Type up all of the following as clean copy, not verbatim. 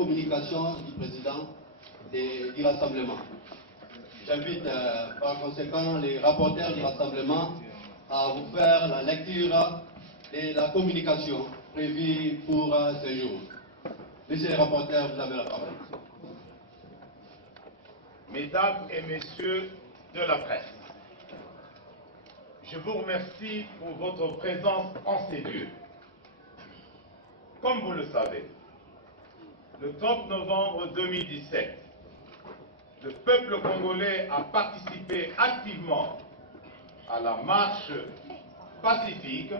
communication du président du rassemblement. J'invite par conséquent les rapporteurs du rassemblement à vous faire la lecture de la communication prévue pour ce jour. Monsieur le rapporteur, vous avez la parole. Mesdames et messieurs de la presse, je vous remercie pour votre présence en ces lieux. Comme vous le savez, le 30 novembre 2017, le peuple congolais a participé activement à la marche pacifique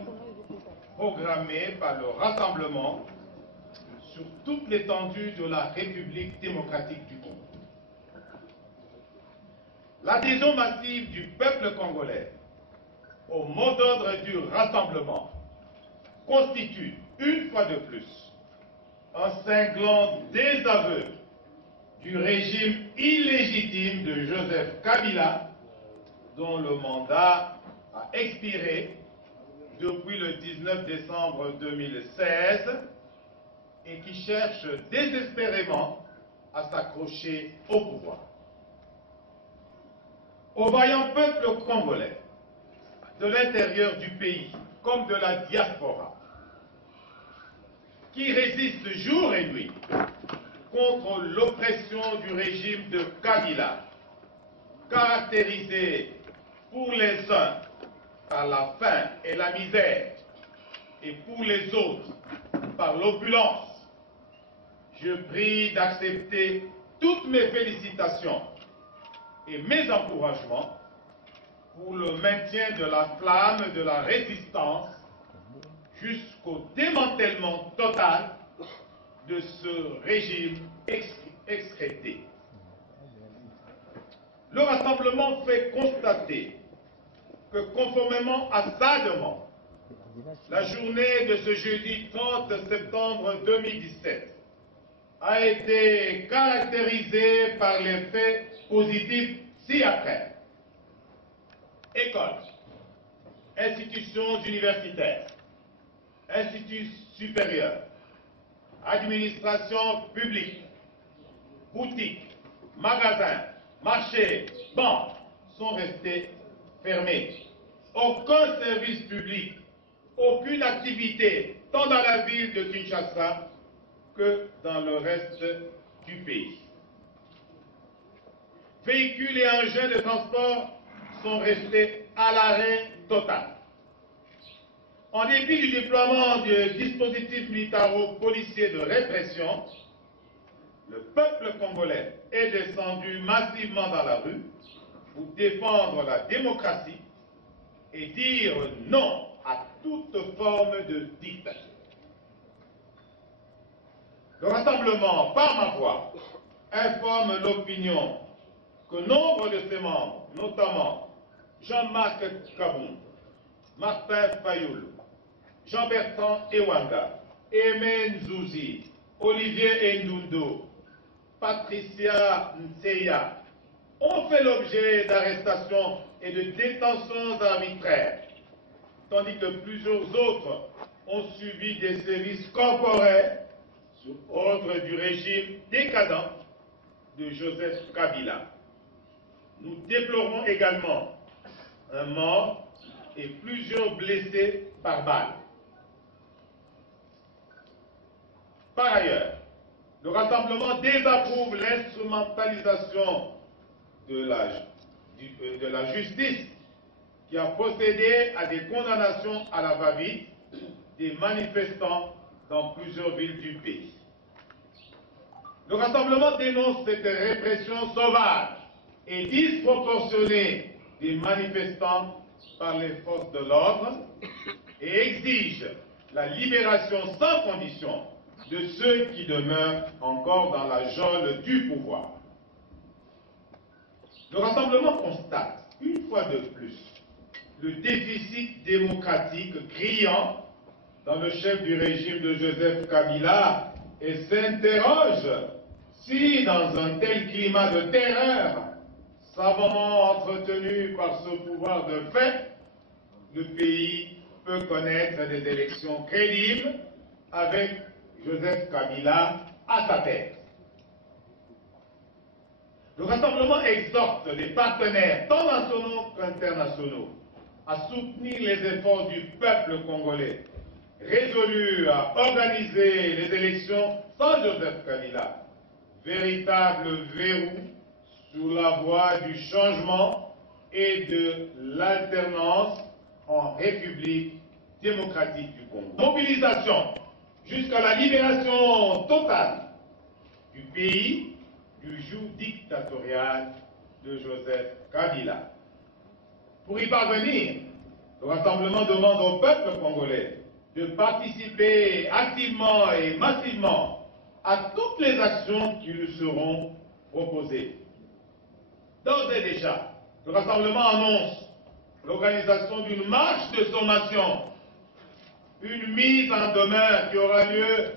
programmée par le rassemblement sur toute l'étendue de la République démocratique du Congo. L'adhésion massive du peuple congolais au mot d'ordre du rassemblement constitue, une fois de plus, un cinglant désaveu du régime illégitime de Joseph Kabila, dont le mandat a expiré depuis le 19 décembre 2016 et qui cherche désespérément à s'accrocher au pouvoir. Au vaillant peuple congolais, de l'intérieur du pays comme de la diaspora, qui résiste jour et nuit contre l'oppression du régime de Kabila, caractérisé pour les uns par la faim et la misère, et pour les autres par l'opulence, je prie d'accepter toutes mes félicitations et mes encouragements pour le maintien de la flamme de la résistance jusqu'au démantèlement total de ce régime excrété. Le rassemblement fait constater que conformément à sa demande, la journée de ce jeudi 30 septembre 2017 a été caractérisée par les faits positifs ci-après. Écoles, institutions universitaires, instituts supérieurs, administration publique, boutiques, magasins, marchés, banques sont restés fermés. Aucun service public, aucune activité, tant dans la ville de Kinshasa que dans le reste du pays. Véhicules et engins de transport sont restés à l'arrêt total. En dépit du déploiement de dispositifs militaro-policiers de répression, le peuple congolais est descendu massivement dans la rue pour défendre la démocratie et dire non à toute forme de dictature. Le rassemblement, par ma voix, informe l'opinion que nombre de ses membres, notamment Jean-Marc Kaboun, Martin Fayoul, Jean-Bertrand Ewanga, Aimé Nzouzi, Olivier Ndundo, Patricia Nseya, ont fait l'objet d'arrestations et de détentions arbitraires, tandis que plusieurs autres ont subi des sévices corporels sous ordre du régime décadent de Joseph Kabila. Nous déplorons également un mort et plusieurs blessés par balle. Par ailleurs, le rassemblement désapprouve l'instrumentalisation de la justice qui a procédé à des condamnations à la va-vite des manifestants dans plusieurs villes du pays. Le rassemblement dénonce cette répression sauvage et disproportionnée des manifestants par les forces de l'ordre et exige la libération sans condition de ceux qui demeurent encore dans la geôle du pouvoir. Le rassemblement constate, une fois de plus, le déficit démocratique criant dans le chef du régime de Joseph Kabila et s'interroge si, dans un tel climat de terreur, savamment entretenu par ce pouvoir de fait, le pays peut connaître des élections crédibles avec Joseph Kabila à sa tête. Le rassemblement exhorte les partenaires, tant nationaux qu'internationaux, à soutenir les efforts du peuple congolais, résolu à organiser les élections sans Joseph Kabila, véritable verrou sur la voie du changement et de l'alternance en République démocratique du Congo. Mobilisation jusqu'à la libération totale du pays du joug dictatorial de Joseph Kabila. Pour y parvenir, le rassemblement demande au peuple congolais de participer activement et massivement à toutes les actions qui lui seront proposées. D'ores et déjà, le rassemblement annonce l'organisation d'une marche de sommation, une mise en demeure qui aura lieu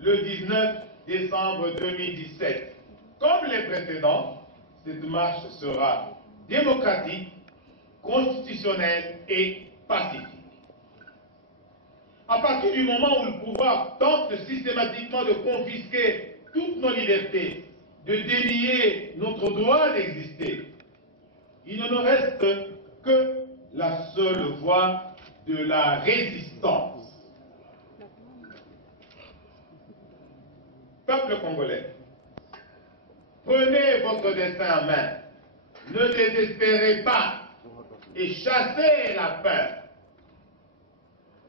le 19 décembre 2017. Comme les précédents, cette marche sera démocratique, constitutionnelle et pacifique. À partir du moment où le pouvoir tente systématiquement de confisquer toutes nos libertés, de dénier notre droit d'exister, il ne nous reste que la seule voie de la résistance. Peuple congolais, prenez votre destin en main, ne désespérez pas et chassez la peur.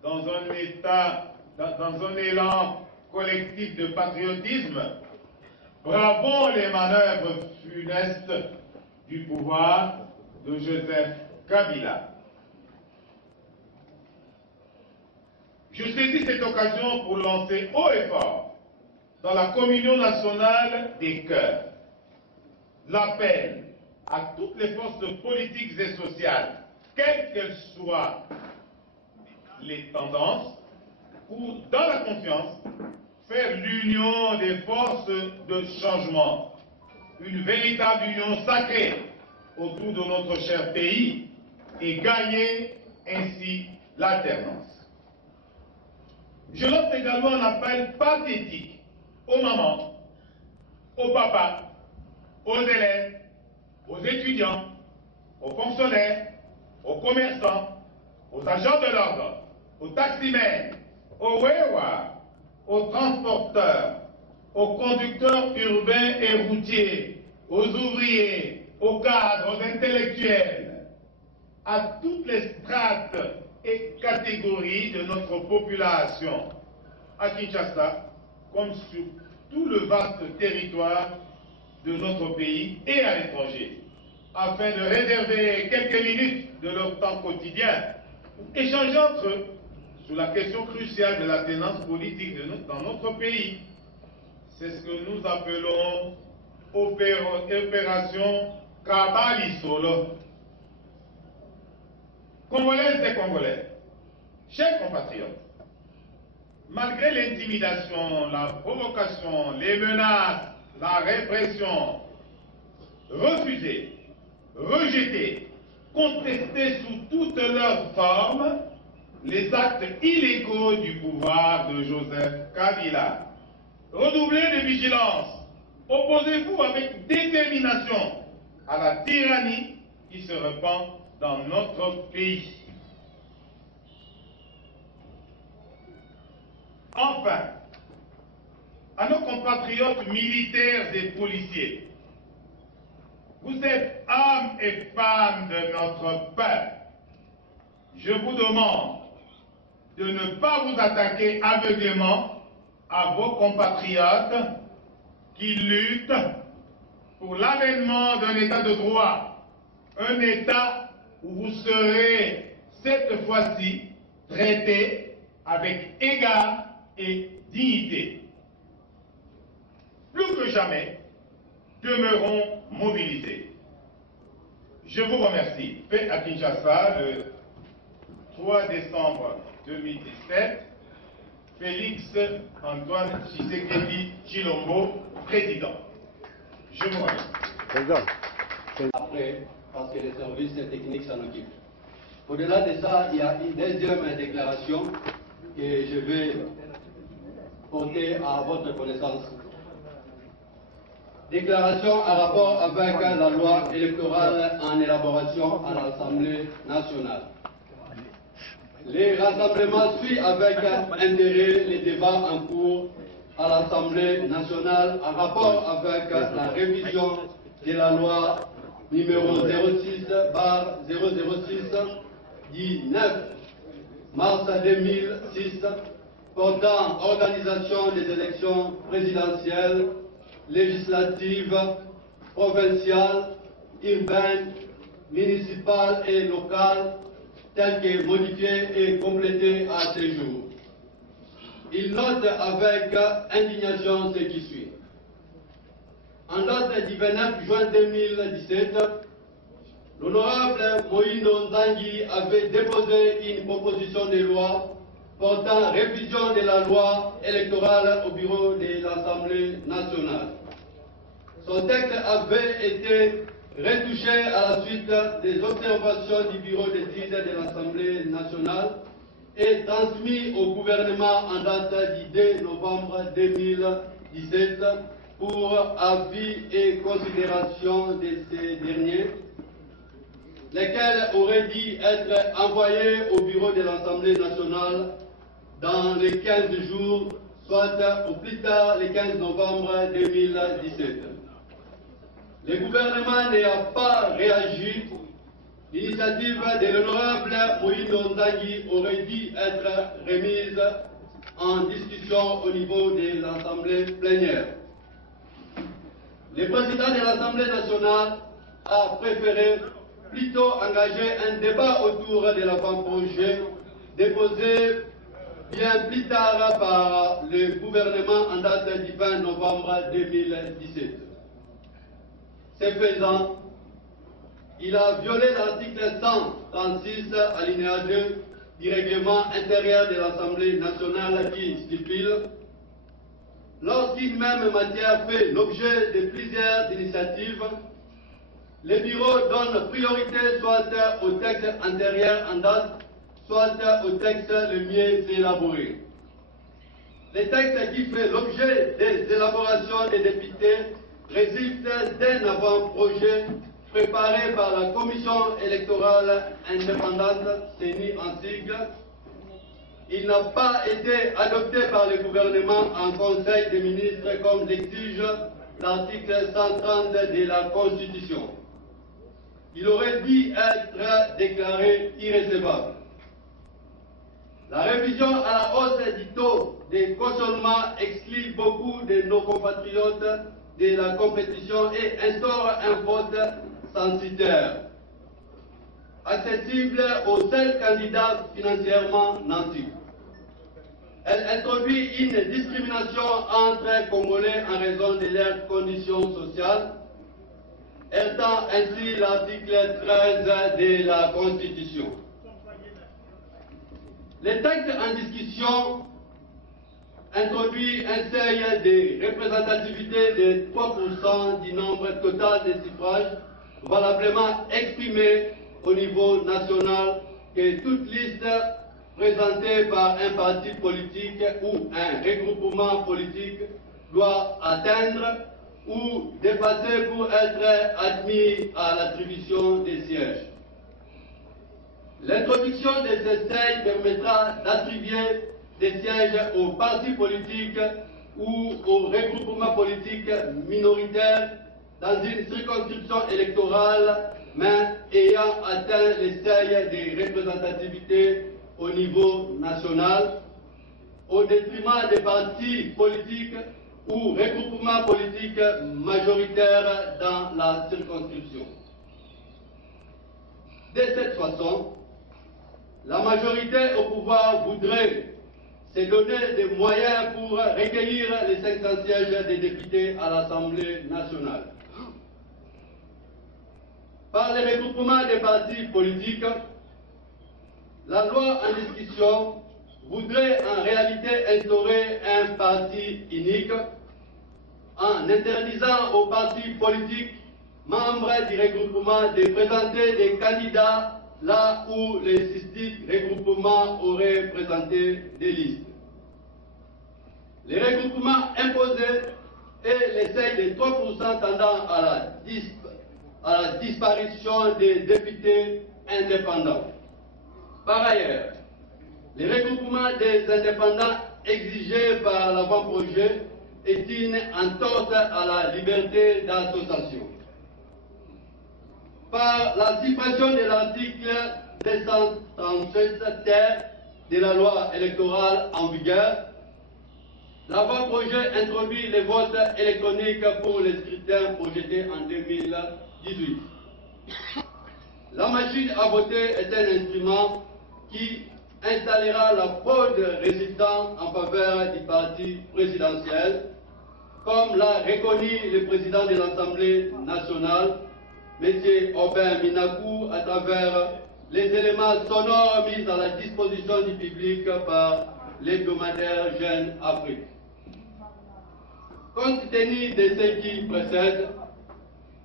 Dans un élan collectif de patriotisme, bravons les manœuvres funestes du pouvoir de Joseph Kabila. Je saisis cette occasion pour lancer haut et fort, dans la communion nationale des cœurs, l'appel à toutes les forces politiques et sociales, quelles qu'elles soient les tendances, pour, dans la confiance, faire l'union des forces de changement, une véritable union sacrée autour de notre cher pays et gagner ainsi l'alternance. Je lance également un appel pathétique aux mamans, aux papas, aux élèves, aux étudiants, aux fonctionnaires, aux commerçants, aux agents de l'ordre, aux taximens, aux wewa, aux transporteurs, aux conducteurs urbains et routiers, aux ouvriers, aux cadres, aux intellectuels, à toutes les strates et catégories de notre population, à Kinshasa, comme sur tout le vaste territoire de notre pays et à l'étranger, afin de réserver quelques minutes de leur temps quotidien, échanger entre eux sur la question cruciale de la tenance politique dans notre pays. C'est ce que nous appelons opération Kabalisolo. Congolaises et Congolais, chers compatriotes, malgré l'intimidation, la provocation, les menaces, la répression, refusez, rejetez, contestez sous toutes leurs formes les actes illégaux du pouvoir de Joseph Kabila. Redoublez de vigilance, opposez-vous avec détermination à la tyrannie qui se répand dans notre pays. Enfin, à nos compatriotes militaires et policiers, vous êtes hommes et femmes de notre peuple. Je vous demande de ne pas vous attaquer aveuglément à vos compatriotes qui luttent pour l'avènement d'un État de droit, un État où vous serez cette fois-ci traités avec égard et dignité. Plus que jamais, demeurons mobilisés. Je vous remercie. Fait à Kinshasa le 3 décembre 2017, Félix Antoine Tshisekedi Tshilombo, président. Je vous remercie. Après, parce que les services techniques s'en occupent. Au-delà de ça, il y a une deuxième déclaration que je vais porter à votre connaissance. déclaration en rapport avec la loi électorale en élaboration à l'Assemblée nationale. Les rassemblements suivent avec intérêt les débats en cours à l'Assemblée nationale en rapport avec la révision de la loi numéro 06/006 du 9 mars 2006 portant organisation des élections présidentielles, législatives, provinciales, urbaines, municipales et locales, telles que modifiées et complétées à ce jour. Il note avec indignation ce qui suit. En date du 29 juin 2017, l'honorable Moïno Nzangi avait déposé une proposition de loi portant révision de la loi électorale au bureau de l'Assemblée nationale. Son texte avait été retouché à la suite des observations du bureau d'études de l'Assemblée nationale et transmis au gouvernement en date du 2 novembre 2017 pour avis et considération de ces derniers, lesquels auraient dû être envoyés au bureau de l'Assemblée nationale dans les 15 jours, soit au plus tard le 15 novembre 2017. Le gouvernement n'a pas réagi. L'initiative de l'honorable Moïno Nzangi aurait dû être remise en discussion au niveau de l'Assemblée plénière. Le président de l'Assemblée nationale a préféré plutôt engager un débat autour de l'avant-projet déposé bien plus tard par le gouvernement en date du 20 novembre 2017. Ce faisant, il a violé l'article 136 alinéa 2 du règlement intérieur de l'Assemblée nationale qui stipule: lorsqu'une même matière fait l'objet de plusieurs initiatives, le bureau donne priorité soit au texte antérieur en date, soit au texte le mieux élaboré. Le texte qui fait l'objet des élaborations des députés résulte d'un avant-projet préparé par la Commission électorale indépendante, CENI en sigle. Il n'a pas été adopté par le gouvernement en Conseil des ministres comme l'exige l'article 130 de la Constitution. Il aurait dû être déclaré irrecevable. La révision à la hausse du taux de cautionnement exclut beaucoup de nos compatriotes de la compétition et instaure un vote censitaire, accessible aux seuls candidats financièrement nantis. Elle introduit une discrimination entre Congolais en raison de leurs conditions sociales, étant ainsi l'article 13 de la Constitution. Le texte en discussion introduit un seuil de représentativité de 3% du nombre total des suffrages valablement exprimés au niveau national que toute liste présentée par un parti politique ou un regroupement politique doit atteindre ou dépasser pour être admis à l'attribution des sièges. L'introduction de ce seuil permettra d'attribuer des sièges aux partis politiques ou aux regroupements politiques minoritaires dans une circonscription électorale, mais ayant atteint les seuils de représentativité au niveau national, au détriment des partis politiques ou regroupements politiques majoritaires dans la circonscription. De cette façon, la majorité au pouvoir voudrait se donner des moyens pour recueillir les 500 sièges des députés à l'Assemblée nationale. Par le regroupement des partis politiques, la loi en discussion voudrait en réalité instaurer un parti unique en interdisant aux partis politiques membres du regroupement de présenter des candidats là où les susdits regroupements auraient présenté des listes. Les regroupements imposés et les seuils de 3% tendant à la disparition des députés indépendants. Par ailleurs, le regroupement des indépendants exigé par l'avant-projet est une entorse à la liberté d'association. Par la suppression de l'article 236 ter de la loi électorale en vigueur, l'avant-projet introduit le vote électronique pour les scrutins projetés en 2018. La machine à voter est un instrument qui installera la fraude résultant en faveur du parti présidentiel, comme l'a reconnu le président de l'Assemblée nationale, M. Aubin Minakou, à travers les éléments sonores mis à la disposition du public par l'hebdomadaire Jeune Afrique. Compte tenu de ce qui précède,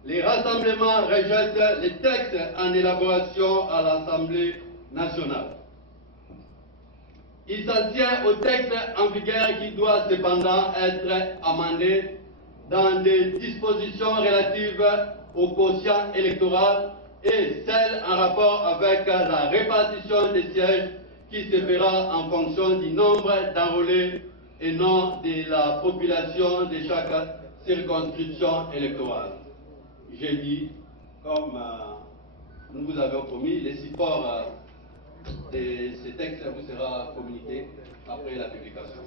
les rassemblements rejettent les textes en élaboration à l'Assemblée nationale. Il s'en tient au texte en vigueur qui doit cependant être amendé dans des dispositions relatives au quotient électoral et celles en rapport avec la répartition des sièges qui se fera en fonction du nombre d'enrôlés et non de la population de chaque circonscription électorale. J'ai dit, comme nous vous avons promis, les supports de ces textes vous sera communiqué après la publication.